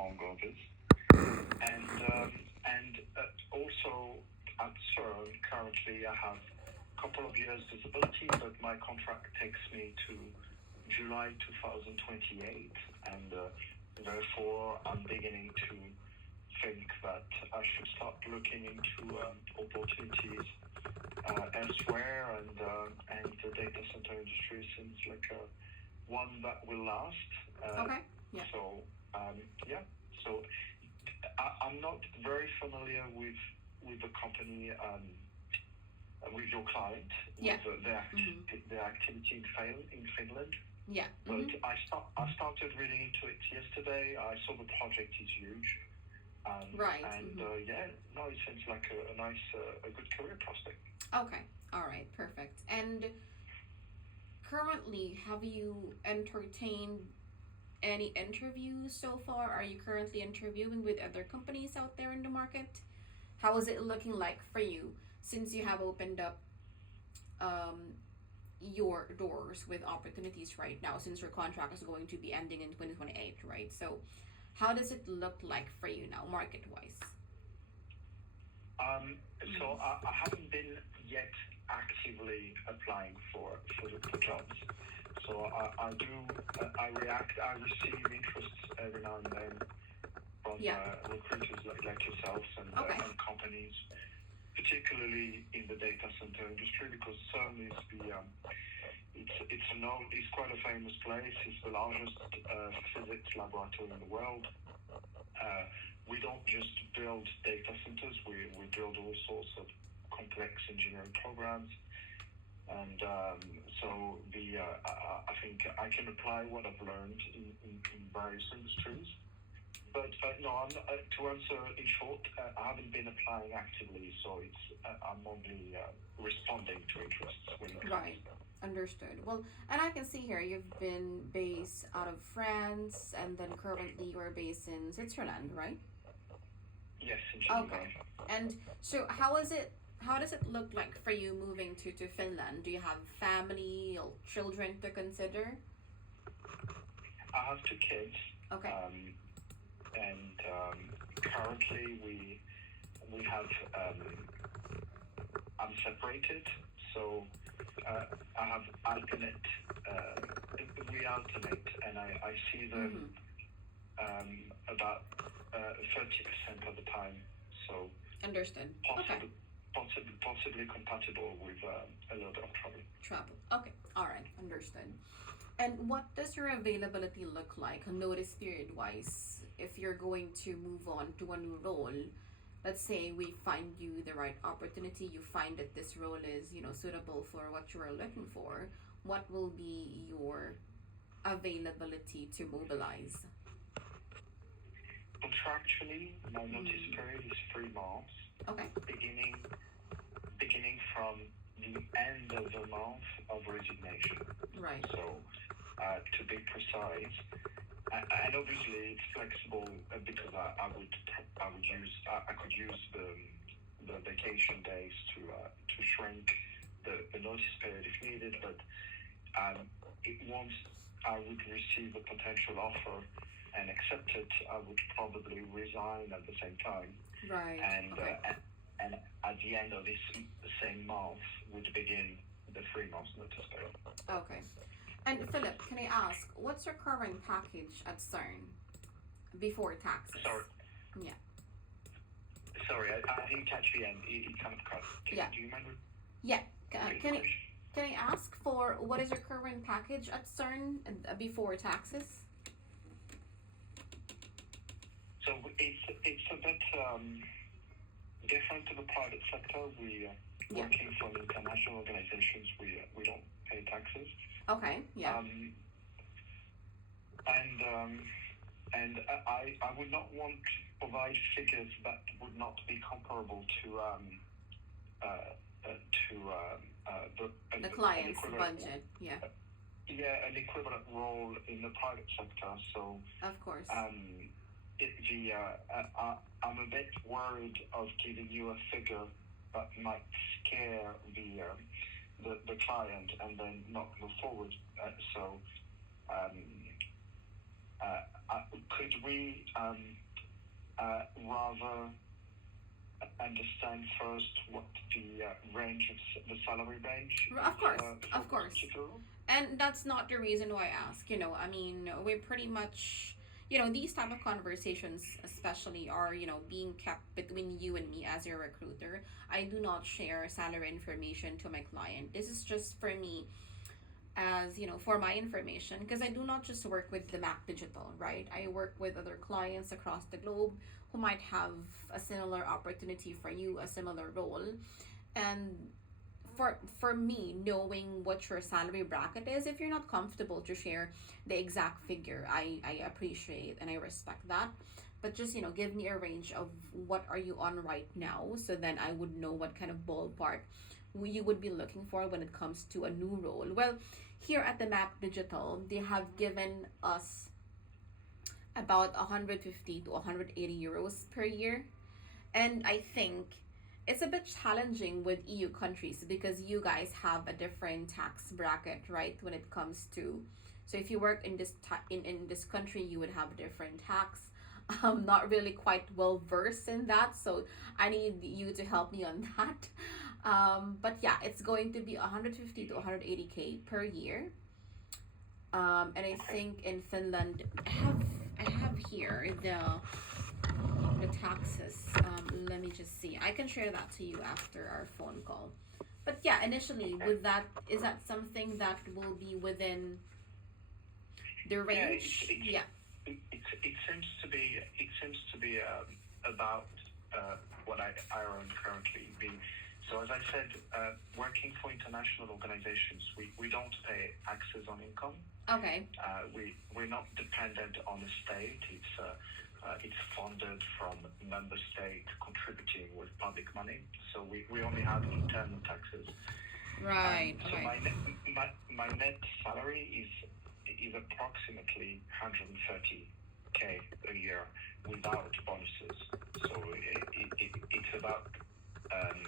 among others. And also at CERN, currently I have a couple of years visibility, but my contract takes me to July 2028, and therefore I'm beginning to think that I should start looking into opportunities elsewhere, and the data center industry seems like one that will last. Okay. Yeah. So yeah, so I'm not very familiar with the company, with your client, Yeah. with their activity in Finland. Yeah. But I started reading into it yesterday. I saw the project is huge, Right. yeah, no, it seems like a nice, a good career prospect. Okay. All right. Perfect. And currently, have you entertained any interviews so far? Are you currently interviewing with other companies out there in the market? How is it looking like for you since you have opened up um, your doors with opportunities right now, since your contract is going to be ending in 2028, right? So, how does it look like for you now, market wise? So I haven't been yet actively applying for jobs. So I receive interests every now and then from Yeah. recruiters like yourselves Okay. and companies, particularly in the data center industry, because CERN is it's quite a famous place. It's the largest physics laboratory in the world. We don't just build data centers, we build all sorts of complex engineering programs. And so I think I can apply what I've learned in various industries. But no, to answer in short, I haven't been applying actively, so I'm only responding to interests when it comes. Right. Understood. Well, and I can see here you've been based out of France and then currently you're based in Switzerland, right? Yes, in Okay. Geneva. And so how does it look like for you moving to Finland? Do you have family or children to consider? I have two kids, Okay. and currently we have I'm separated, so I have alternate. We alternate, and I see them Mm-hmm. about 30% of the time. So Understood. Okay. possibly compatible with a little bit of trouble. Travel. Okay. All right. Understood. And what does your availability look like, notice period wise, if you're going to move on to a new role? Let's say we find you the right opportunity, you find that this role is, suitable for what you are looking for. What will be your availability to mobilize? Contractually, my notice Mm. period is 3 months, Okay. beginning from the end of the month of resignation. Right. So, to be precise, and obviously it's flexible because I could use the vacation days to shrink the notice period if needed, but once I would receive a potential offer and accept it, I would probably resign at the same time, Right. and Okay. and at the end of this same month would begin the 3 months notice period. Okay. And Philip, can I ask, what's your current package at CERN before taxes? Sorry, Yeah. I didn't catch the end. It kind of cut. Yeah. Do you remember? Yeah. Repeat the Can I question. can I ask for what is your current package at CERN before taxes? So it's a bit different to the private sector. We Yeah. working for international organizations. We don't pay taxes. Okay. Yeah. Um, and I would not want to provide figures that would not be comparable to The an client's equivalent, budget. Yeah. an equivalent role in the private sector. So Of course. I'm a bit worried of giving you a figure that might scare the client and then not move forward. So um, could we rather understand first what the range of the salary range Of is course, for of this course. particular role? And that's not the reason why I ask. I mean, we pretty much, these type of conversations, especially, are being kept between you and me as your recruiter. I do not share salary information to my client. This is just for me, as for my information, because I do not just work with the Mac Digital, right? I work with other clients across the globe who might have a similar opportunity for you, a similar role. And for me, knowing what your salary bracket is, if you're not comfortable to share the exact figure, I appreciate and I respect that. But just give me a range of what are you on right now, so then I would know what kind of ballpark you would be looking for when it comes to a new role. Well, here at the Mac Digital, they have given us about 150 to 180 euros per year. And I think it's a bit challenging with EU countries because you guys have a different tax bracket, right? When it comes to, so if you work in in this country, you would have a different tax. I'm not really quite well versed in that, so I need you to help me on that. But yeah, it's going to be 150 to 180K per year. And I Okay. think in Finland, I have here the taxes. Let me just see. I can share that to you after our phone call. But yeah, initially, Okay. with that, is that something that will be within the Yeah, range? Yeah. it seems to be about what I earn currently. So as I said, working for international organizations, we don't pay taxes on income. Okay. We're not dependent on the state. It's funded from member state contributing with public money. So we only have internal taxes. Right. So Okay. my net salary is approximately 130K a year without bonuses. So it's about um,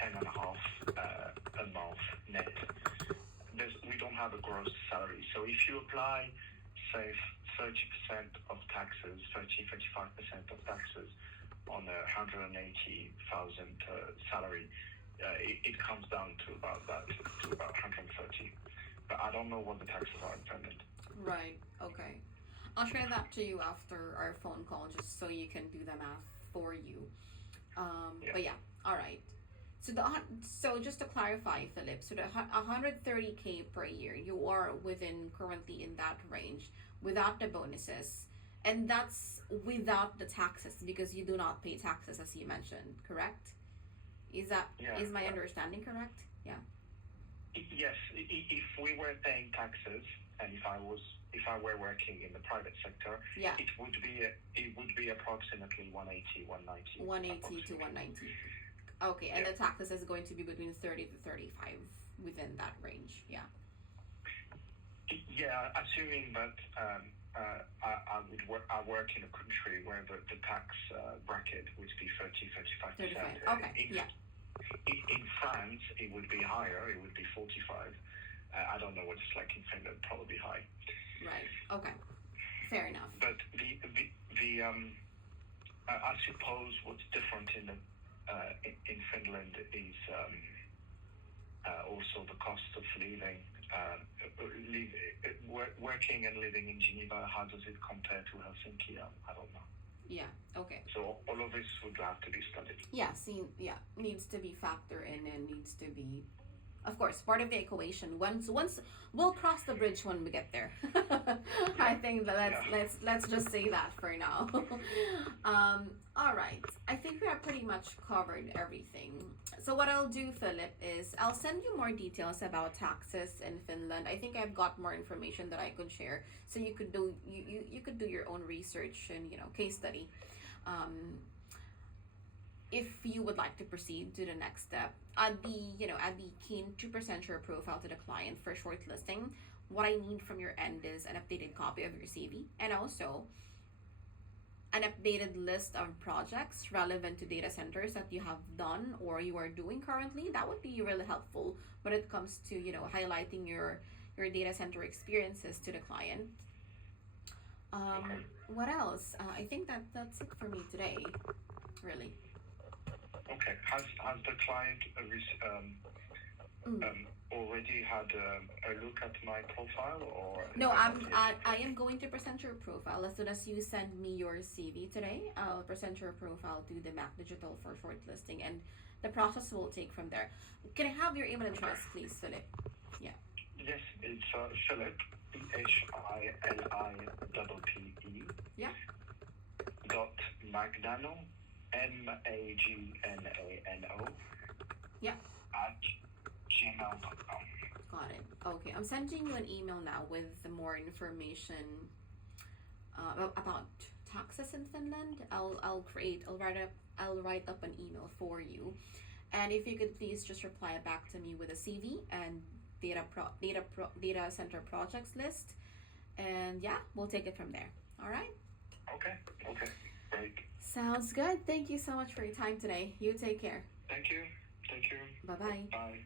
10.5 a month net. We don't have a gross salary. So if you apply, say, 30% of taxes, 35% of taxes on a 180,000 salary, it comes down to about that, to about 130. But I don't know what the taxes are in Finland. Right. Okay. I'll share that to you after our phone call, just so you can do the math for you. Yeah. But yeah. All right. So just to clarify, Philip, so the 130K per year, you are within currently in that range without the bonuses, and that's without the taxes because you do not pay taxes, as you mentioned, correct? Is that Yeah. is my Yeah. understanding correct? Yeah. Yes, if we were paying taxes and if I were working in the private sector, Yeah. it would be approximately 180, 190. 180 to Approximately. 190. Okay, and Yeah. the taxes is going to be between 30 to 35 within that range. Yeah. Yeah, assuming that I work in a country where the tax bracket would be 35%. 35. Okay. Yeah. In France, it would be higher. It would be 45. I don't know what it's like in Finland. Probably high. Right. Okay. Fair enough. But I suppose what's different in Finland is also the cost of living. Working and living in Geneva, how does it compare to Helsinki? I don't know. Yeah. Okay. So all of this would have to be studied. Yeah. See. Yeah. Needs to be factored in and needs to be, of course, part of the equation. Once we'll cross the bridge when we get there. I think that let's just say that for now. All right. I think we have pretty much covered everything. So what I'll do, Philip, is I'll send you more details about taxes in Finland. I think I've got more information that I could share, so you could you could do your own research and case study. Um, if you would like to proceed to the next step, I'd be keen to present your profile to the client for shortlisting. What I need from your end is an updated copy of your CV and also an updated list of projects relevant to data centers that you have done or you are doing currently. That would be really helpful when it comes to highlighting your data center experiences to the client. Um, what else? I think that's it for me today. Really. Okay. Has the client Mm. already had a look at my profile, or No, not yet? I am going to present your profile as soon as you send me your CV today. I'll present your profile to the Mac Digital for shortlisting, and the process will take from there. Can I have your email address, please, Philip? Yeah. Yes, it's Philip, Phillippe, Yeah. dot Magnano, Magnano, Yeah. at gmail.com. Got it. Okay, I'm sending you an email now with more information about taxes in Finland. I'll write up an email for you, and if you could please just reply back to me with a CV and data center projects list, and yeah, we'll take it from there. All right. Okay, great. Sounds good. Thank you so much for your time today. You take care. Thank you. Bye bye. Bye.